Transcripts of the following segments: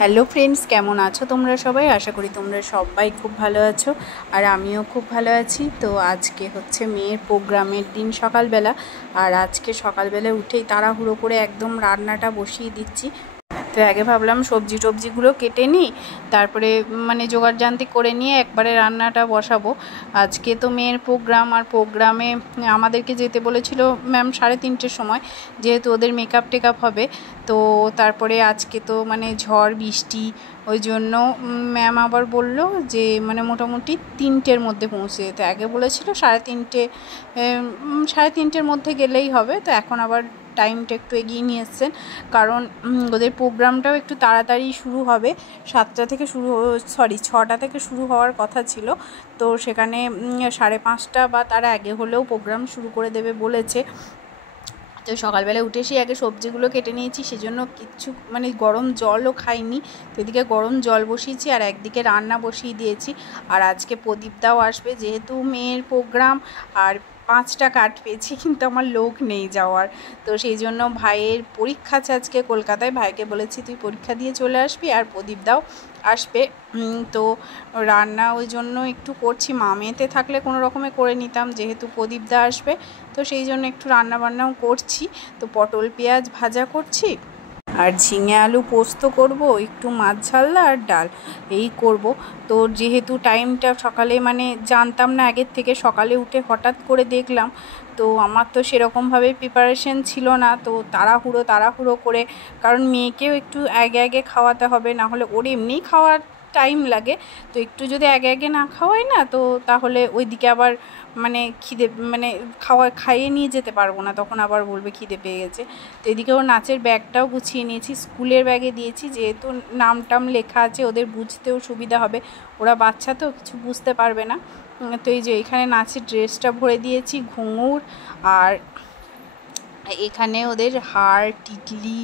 Hello friends, কেমন আছো তোমরা সবাই? আশা করি তোমরা সবাই খুব ভালো আছো আর আমিও খুব ভালো আছি। তো আজকে হচ্ছে মেয়ের প্রোগ্রামের দিন সকালবেলা, আর আজকে সকালবেলা উঠেই তাড়াহুড়ো করে একদম রান্নাটা বসিয়ে দিচ্ছি। তো আগে ভাবলাম সবজিগুলো কেটে নিই, তারপরে জোগাড়জান্তি করে নিয়ে একবারে রান্নাটা বসাবো। আজকে তো মেয়ের প্রোগ্রাম, আর প্রোগ্রামে আমাদেরকে যেতে বলেছিল ম্যাম 3:30-র সময়, যেহেতু ওদের মেকআপ টেকআপ হবে। তো তারপরে আজকে তো ঝড় বৃষ্টি, ওই জন্য ম্যাম আবার বলল যে মোটামুটি 3টের মধ্যে পৌঁছে যেতে। আগে বলেছিল 3:30-3:30-র মধ্যে গেলেই হবে। তো এখন আবার টাইমটা একটু এগিয়ে নিয়ে এসছেন, কারণ ওদের প্রোগ্রামটাও একটু তাড়াতাড়ি শুরু হবে। 6টা থেকে শুরু হওয়ার কথা ছিল, তো সেখানে 5:30 বা তার আগে হলেও প্রোগ্রাম শুরু করে দেবে বলেছে। তো সকালবেলা উঠে এসে আগে সবজিগুলো কেটে নিয়েছি, সেজন্য কিচ্ছু গরম জলও খাইনি। তো এদিকে গরম জল বসিয়েছি আর একদিকে রান্না বসিয়ে দিয়েছি। আর আজকে প্রদীপদাও আসবে, যেহেতু মেয়ের প্রোগ্রাম, আর 5টা কাঠ পেয়েছি, কিন্তু আমার লোক নেই যাওয়ার। তো সেই জন্য ভাইয়ের পরীক্ষা আছে আজকে কলকাতায়, ভাইকে বলেছি তুই পরীক্ষা দিয়ে চলে আসবি, আর প্রদীপদাও আসবে। তো রান্না ওই জন্য একটু করছি। মেতে থাকলে কোনো রকমে করে নিতাম, যেহেতু প্রদীপদা আসবে, তো সেই জন্য একটু রান্নাবান্নাও করছি। তো পটল পেঁয়াজ ভাজা করছি, আর ঝিঙে আলু পোস্ত করব, একটু মাছ ঝালনা আর ডাল, এই করব। তো যেহেতু টাইমটা সকালে জানতাম না আগের থেকে, সকালে উঠে হঠাৎ করে দেখলাম, তো আমার তো সেরকমভাবে প্রিপারেশন ছিল না। তো তাড়াহুড়ো করে, কারণ মেয়েকেও একটু আগে খাওয়াতে হবে, না হলে ওর এমনিই খাওয়ার টাইম লাগে। তো একটু যদি আগে না খাওয়াই না, তো তাহলে ওইদিকে আবার খিদে খাইয়ে নিয়ে যেতে পারবো না, তখন আবার বলবে খিদে পেয়ে গেছে। তো এদিকে ওর নাচের ব্যাগটাও গুছিয়ে নিয়েছি, স্কুলের ব্যাগে দিয়েছি, যেহেতু নাম লেখা আছে, ওদের বুঝতেও সুবিধা হবে। ওরা বাচ্চা তো কিছু বুঝতে পারবে না। তো এই যে এখানে নাচের ড্রেসটা ভরে দিয়েছি, ঘুঙুর, আর এখানে ওদের হার, টিকলি,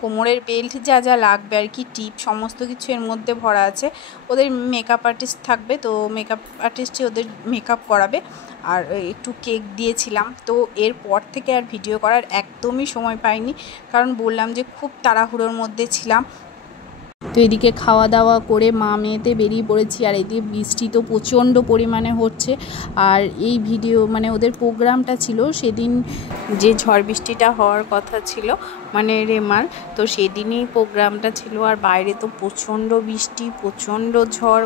কোমরের বেল্ট, যা যা লাগবে আর কি, টিপ, সমস্ত কিছু এর মধ্যে ভরা আছে। ওদের মেকআপ আর্টিস্ট থাকবে, তো মেকআপ আর্টিস্টই ওদের মেকআপ করাবে। আর একটু কেক দিয়েছিলাম। তো এরপর থেকে আর ভিডিও করার একদমই সময় পাইনি, কারণ বললাম যে খুব তাড়াহুড়োর মধ্যে ছিলাম। তো এদিকে খাওয়া দাওয়া করে মেয়েতে বেরিয়ে পড়েছি, আর এদিকে বৃষ্টি তো প্রচণ্ড পরিমাণে হচ্ছে। আর এই ভিডিও ওদের প্রোগ্রামটা ছিল সেদিন, যে ঝড় বৃষ্টিটা হওয়ার কথা ছিল রেমার, তো সেদিনই প্রোগ্রামটা ছিল। আর বাইরে তো প্রচণ্ড বৃষ্টি, প্রচণ্ড ঝড়,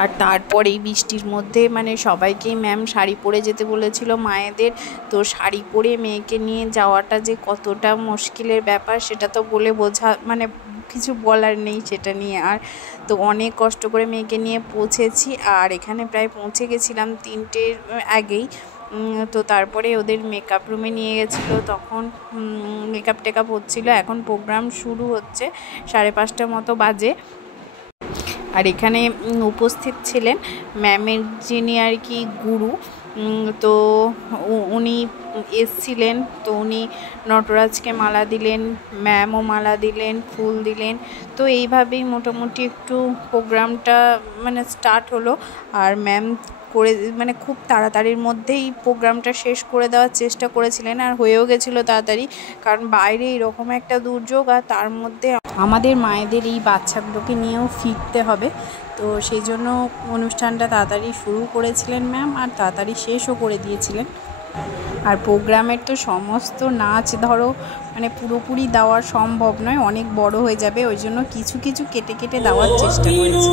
আর তারপর এই বৃষ্টির মধ্যে সবাইকেই ম্যাম শাড়ি পরে যেতে বলেছিল মায়েদের। তো শাড়ি পরে মেয়েকে নিয়ে যাওয়াটা যে কতটা মুশকিলের ব্যাপার, সেটা তো বলে বোঝা কিছু বলার নেই সেটা নিয়ে। আর তো অনেক কষ্ট করে মেয়েকে নিয়ে পৌঁছেছি, আর এখানে প্রায় পৌঁছে গেছিলাম 3টের আগেই। তো তারপরে ওদের মেকআপ রুমে নিয়ে গেছিলো, তখন মেকআপ টেকআপ হচ্ছিলো। এখন প্রোগ্রাম শুরু হচ্ছে, 5:30 মতো বাজে। আর এখানে উপস্থিত ছিলেন ম্যামের যিনি আর কি গুরু, তো উনি এসছিলেন। তো উনি নটরাজকে মালা দিলেন, ম্যামও মালা দিলেন, ফুল দিলেন। তো এইভাবেই মোটামুটি একটু প্রোগ্রামটা স্টার্ট হলো। আর ম্যাম করে খুব তাড়াতাড়ির মধ্যেই প্রোগ্রামটা শেষ করে দেওয়ার চেষ্টা করেছিলেন, আর হয়েও গেছিলো তাড়াতাড়ি, কারণ বাইরে এরকম একটা দুর্যোগ, আর তার মধ্যে আমাদের মায়েদের এই বাচ্চাগুলোকে নিয়েও ফিরতে হবে। তো সেই জন্য অনুষ্ঠানটা তাড়াতাড়ি শুরু করেছিলেন ম্যাম, আর তাড়াতাড়ি শেষও করে দিয়েছিলেন। আর প্রোগ্রামের তো সমস্ত নাচ ধরো পুরোপুরি দেওয়া সম্ভব নয়, অনেক বড় হয়ে যাবে, ওই জন্য কিছু কিছু কেটে দেওয়ার চেষ্টা করেছি।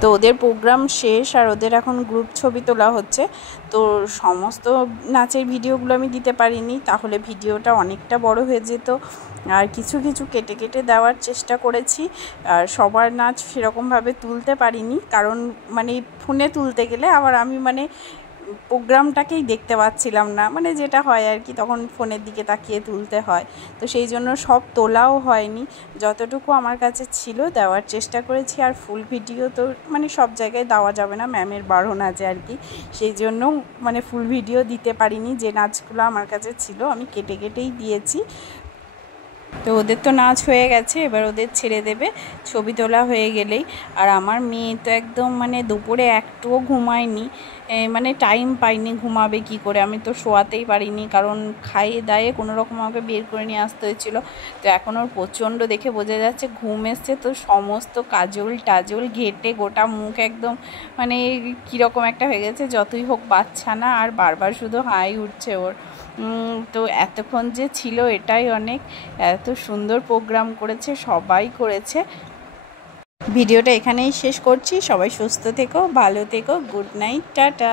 তো ওদের প্রোগ্রাম শেষ আর ওদের এখন গ্রুপ ছবি তোলা হচ্ছে। তো সমস্ত নাচের ভিডিওগুলো আমি দিতে পারিনি, তাহলে ভিডিওটা অনেকটা বড় হয়ে যেত। আর কিছু কিছু কেটে কেটে দেওয়ার চেষ্টা করেছি। আর সবার নাচ সেরকমভাবে তুলতে পারিনি, কারণ মানে ফোনে তুলতে গেলে আবার আমি মানে প্রোগ্রামটাকেই দেখতে পাচ্ছিলাম না, মানে যেটা হয় আর কি, তখন ফোনের দিকে তাকিয়ে তুলতে হয়। তো সেই জন্য সব তোলাও হয়নি, যতটুকু আমার কাছে ছিল দেওয়ার চেষ্টা করেছি। আর ফুল ভিডিও তো মানে সব জায়গায় দেওয়া যাবে না, ম্যামের বারণ আছে আর কি, সেই জন্য মানে ফুল ভিডিও দিতে পারিনি। যে নাচগুলো আমার কাছে ছিল আমি কেটে কেটেই দিয়েছি। তো ওদের তো নাচ হয়ে গেছে, এবার ওদের ছেড়ে দেবে ছবি তোলা হয়ে গেলেই। আর আমার মেয়ে তো একদম মানে দুপুরে একটুও ঘুমায়নি, মানে টাইম পাইনি, ঘুমাবে কি করে, আমি তো শোয়াতেই পারিনি, কারণ খাইয়ে দায়ে কোনো রকম আমাকে বের করে নিয়ে আসতে হয়েছিল। তো এখন ওর প্রচণ্ড দেখে বোঝা যাচ্ছে ঘুম এসছে, তো সমস্ত কাজল টাজল ঘেটে গোটা মুখ একদম মানে কীরকম একটা হয়ে গেছে। যতই হোক বাচ্চা না, আর বারবার শুধু হাই উঠছে ওর। তো এতক্ষণ যে ছিল এটাই অনেক, এত সুন্দর প্রোগ্রাম করেছে, সবাই করেছে। ভিডিওটা এখানেই শেষ করছি, সবাই সুস্থ থেকো, ভালো থেকো, গুড নাইট, টাটা।